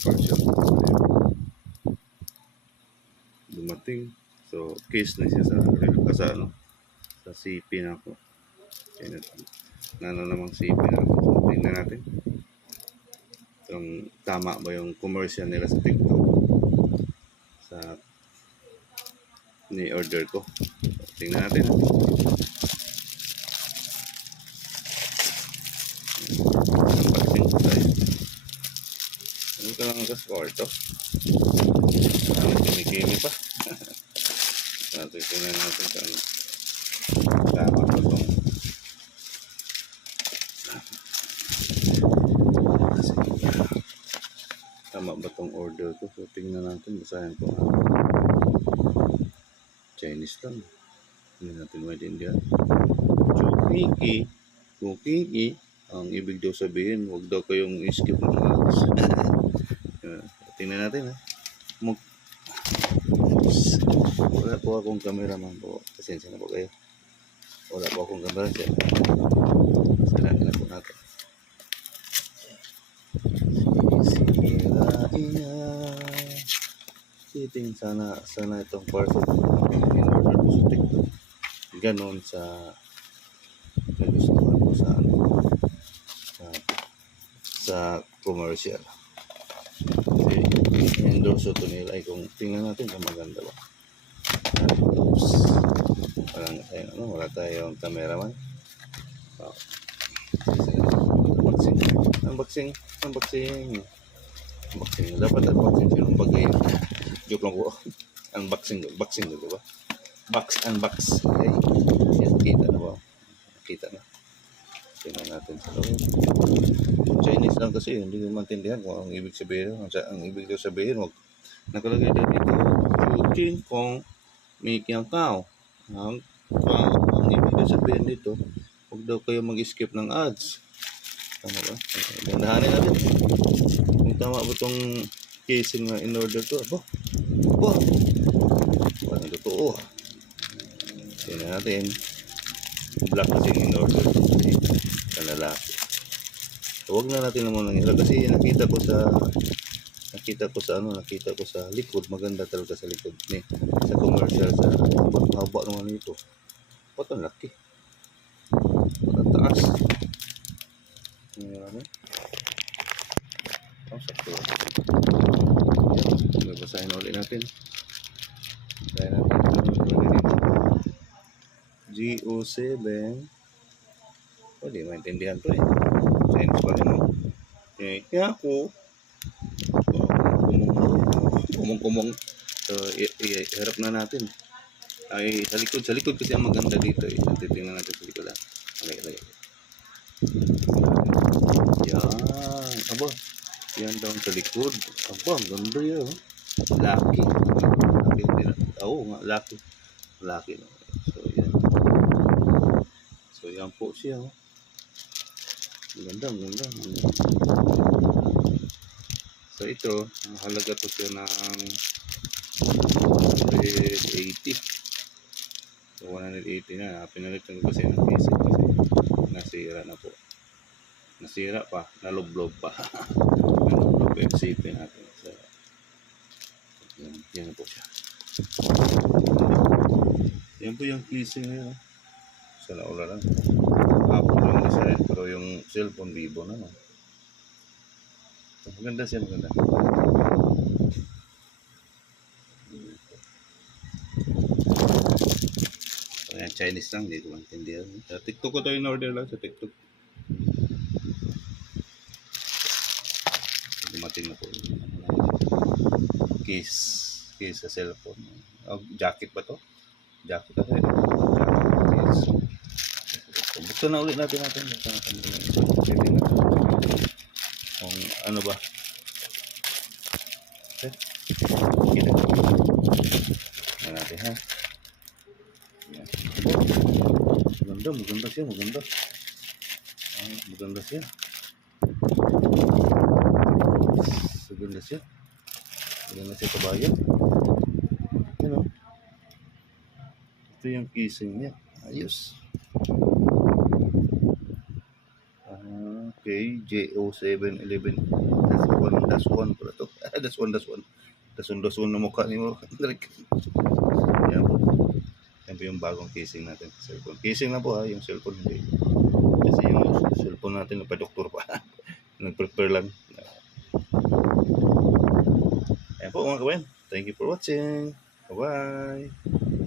Partial. Dumating. So, case na siya sa ano, sa CP na ako. Namang CP na ako. So, tingnan natin. Kung tama ba yung commercial nila sa TikTok. Sa ni-order ko. So, tingnan natin. Unboxing ko tayo. Ano ka lang ka-score to? Kimi-kimi pa. Tingnan natin sa ano. Tama ba itong tama ba itong order ko? So, tingnan natin. Basahin ko nga. Chinese lang. Tingnan natin maintindihan. Kukiki. Ang ibig daw sabihin, huwag daw kayong skip ng ads. Tingnan natin ha. Wala po akong cameraman po. Pasensya na po kayo. Wala po akong camera. Salamin na po natin. Sirain na. Siting sana itong parcel in order to sa TikTok. Ganon sa nagustuhan ko sa commercial. Kasi endorse ito nila ay kung tingnan natin kung maganda ba. Oops. Wala tayong cameraman. Wow. Unboxing. Dapat unboxing yung bagay. Joke lang po. Unboxing, di ba? Unbox. Okay. Yan, kita na ba? Kita na. Tingnan natin sa loob. Chinese lang kasi, hindi ko maintindihan kung ang ibig sabihin. Ang ibig sabihin, wag nakalagay na dito, King Kong Mikyang Kao. Ang ibig sabihin dito, huwag daw kayo mag-skip ng ads. Tama ba? Gandahanin natin. Kung tama ba itong casing na in-order to? Parang totoo. Tingnan natin. Black casing in-order to. Sa lalaki. Huwag na natin naman nangyari kasi nakita ko sa likod, maganda talaga sa likod ni sa commercial sa haba naman ito. Ang laki. Ang taas. Ano? Sakto. Basahin ulit natin. GO7. Di maintindihan to eh. Chinese pa rin. Kaya ako kumong. So, harap na natin. Ay, sa likod kasi ang maganda dito eh. Titingnan natin sa likod. Lagay. Yan. Aba. Yan daw sa likod. Aba, ang ganda yan. Lucky. Oo nga, lucky. So, yan po siya. Ang ganda. So, ito, ang halaga to siya ng 180. So, 180 na. Pinalitan ko kasi ng piso kasi nasira na po. Nasira pa. Nalublob pa. Nalublob yung CP natin. So, yan po siya. Yan po yung casing niya. Sa laula lang. Apple yung isa pero yung cellphone Vivo na. So, maganda siya. So, yan, Chinese lang. Hindi ko maintindihan. Sa TikTok ko ito in-order lang sa TikTok. Dumating na po. Case sa cellphone. Jacket ba to? Jacket kasi. Case. Buksan na ulit natin. Kung ano ba? Okay. Kita. Tingnan natin ha. Maganda siya. Maganda siya. Maganda siya kabayan. Ano? Ito yung casing niya. Ayos. Okay. Okay, JO711. That's one pala to. That's one. Das one na mukha ni mo. Yan po. Yan po yung bagong casing natin. Cellphone. Casing na po ha, yung cellphone hindi. Kasi yung cellphone natin, nagpa-doktor pa. Nag-prepare lang. Ayan po mga kabayan. Thank you for watching. Bye-bye.